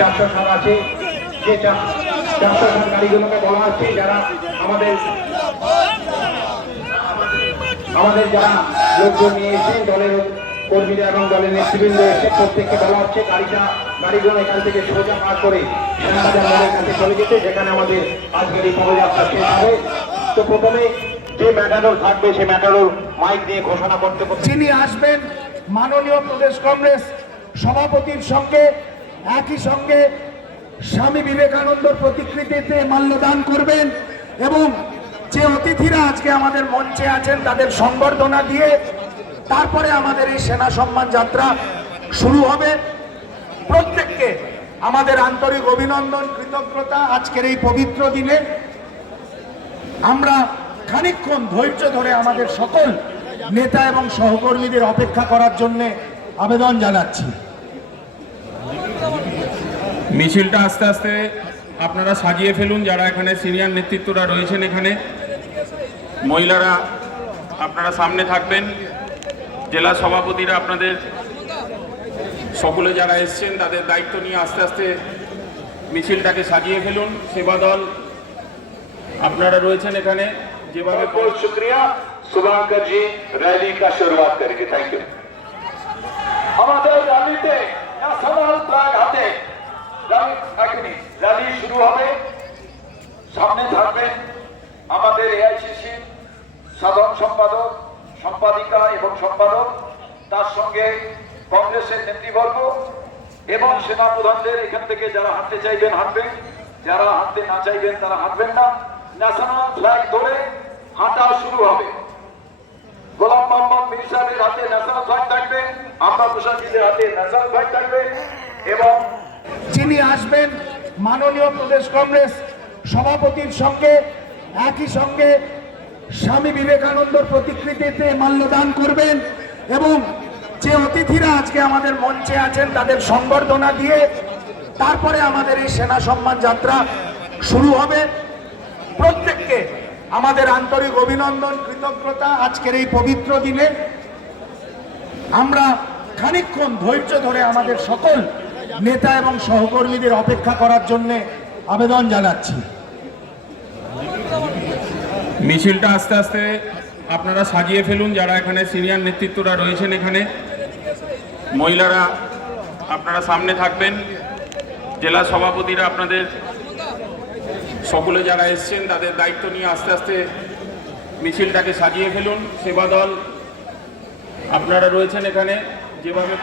407 আছে, যে 407 গাড়িগুলোকে বলা হচ্ছে যারা আমাদের যারা লোকজন নিয়ে এসেছেন, দলের কর্মীরা এবং দলের নেতৃবৃন্দ এসে প্রত্যেককে বলা হচ্ছে গাড়িগুলো এখান থেকে সোজা পার করে সেনাবাজার মোড়ের কাছে চলে যেতে, যেখানে আমাদের আজকের এই পদযাত্রা শেষ হবে। তো প্রথমে যে ম্যাটাডোর থাকবে সে ম্যাটাডোর মাইক দিয়ে ঘোষণা করতে যিনি আসবেন মাননীয় প্রদেশ কংগ্রেস সভাপতির সঙ্গে একই সঙ্গে স্বামী বিবেকানন্দর প্রতিকৃতিতে মাল্যদান করবেন এবং যে অতিথিরা আজকে আমাদের মঞ্চে আছেন তাদের সংবর্ধনা দিয়ে তারপরে আমাদের এই সেনা সম্মান যাত্রা শুরু হবে। প্রত্যেককে আমাদের আন্তরিক অভিনন্দন, কৃতজ্ঞতা। আজকের এই পবিত্র দিনে আমরা খানিকক্ষণ ধৈর্য ধরে আমাদের সকল নেতা এবং সহকর্মীদের অপেক্ষা করার জন্য আবেদন জানাচ্ছি। মিছিলটা আস্তে আস্তে আপনারা সাজিয়ে ফেলুন, যারা এখানে সিনিয়র নেতৃত্বরা রয়েছেন। এখানে মহিলারা আপনারা সামনে থাকবেন, জেলা সভাপতিরা আপনাদের সকলে যারা এসছেন তাদের দায়িত্ব নিয়ে আস্তে আস্তে মিছিলটাকে সাজিয়ে ফেলুন। সেবা দল আপনারা রয়েছেন এখানে, যেভাবে শুক্রিয়া। শুভঙ্কর জি র্যালি কা শুরুয়াত করেंगे। Thank you. আমাদের র্যালিতে ন্যাশনাল ফ্ল্যাগ হাতে র্যালি শুরু হবে। সামনে থাকবেন আমাদের এআইসিসি সাধারণ সম্পাদক, সম্পাদিকা এবং সম্পাদক, তার সঙ্গে কংগ্রেসের নেতৃবর্গ এবং সেনা প্রধানদের। এখান থেকে যারা হাঁটতে চাইবেন হাঁটবেন, যারা হাঁটতে না চাইবেন তারা হাঁটবেন না। ন্যাশনাল ফ্ল্যাগ ধরে হাঁটা শুরু হবে। গোলাম মোহাম্মদ মীর সাহেবের হাতে ন্যাশনাল ফ্ল্যাগ থাকবে, আমরা প্রশাসনের হাতে ন্যাশনাল ফ্ল্যাগ থাকবে এবং যিনি আসবেন মাননীয় প্রদেশ কংগ্রেস সভাপতির সঙ্গে একই সঙ্গে স্বামী বিবেকানন্দর প্রতিকৃতিতে মাল্যদান করবেন এবং যে অতিথিরা আজকে আমাদের মঞ্চে আছেন তাদের সংবর্ধনা দিয়ে তারপরে আমাদের এই সেনা সম্মান যাত্রা শুরু হবে। প্রত্যেককে আমাদের আন্তরিক অভিনন্দন, কৃতজ্ঞতা। আজকের এই পবিত্র দিনে আমরা খানিকক্ষণ ধৈর্য ধরে আমাদের সকল নেতা এবং সহকর্মীদের অপেক্ষা করার জন্য আবেদন জানাচ্ছি। মিছিলটা আস্তে আস্তে আপনারা সাজিয়ে ফেলুন, যারা এখানে সিনিয়র নেতৃত্বরা রয়েছেন। এখানে মহিলারা আপনারা সামনে থাকবেন, জেলা সভাপতিরা আপনাদের সকলে যারা এসছেন তাদের দায়িত্ব নিয়ে আস্তে আস্তে মিছিলটাকে সাজিয়ে ফেলুন। সেবা দল আপনারা রয়েছেন এখানে, যেভাবে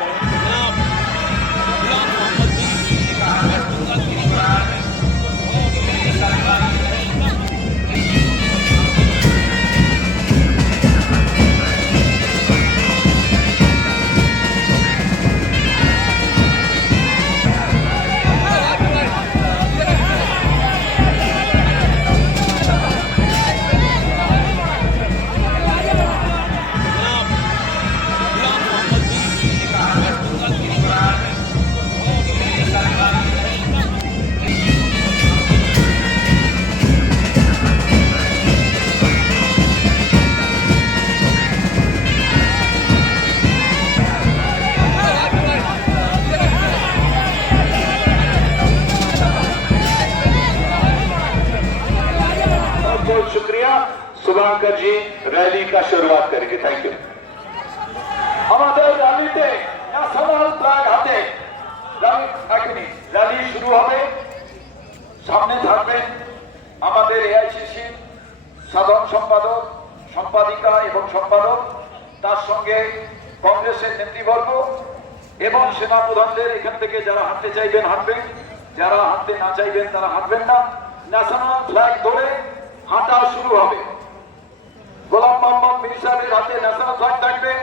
शुक्रिया। शुभंकर जी रैली का शुरुआत करेंगे। Thank you. আমাদের র্যালিতে ন্যাশনাল ফ্ল্যাগ হাতে র্যালি শুরু হবে। সামনে থাকবেন আমাদের এআইসিসি সাধারণ সম্পাদক, সম্পাদিকা এবং সম্পাদক, তার সঙ্গে কংগ্রেসের নেতৃবর্গ এবং সেনা প্রধানদের। এখান থেকে যারা হাঁটতে চাইবেন হাঁটবেন, যারা হাঁটতে না চাইবেন তারা হাঁটবেন না। ন্যাশনাল ফ্ল্যাগ ধরে হাঁটা শুরু হবে। গোলাম মোহাম্মদ মীর সাহেবের হাতে ন্যাশনাল ফ্ল্যাগ থাকবে।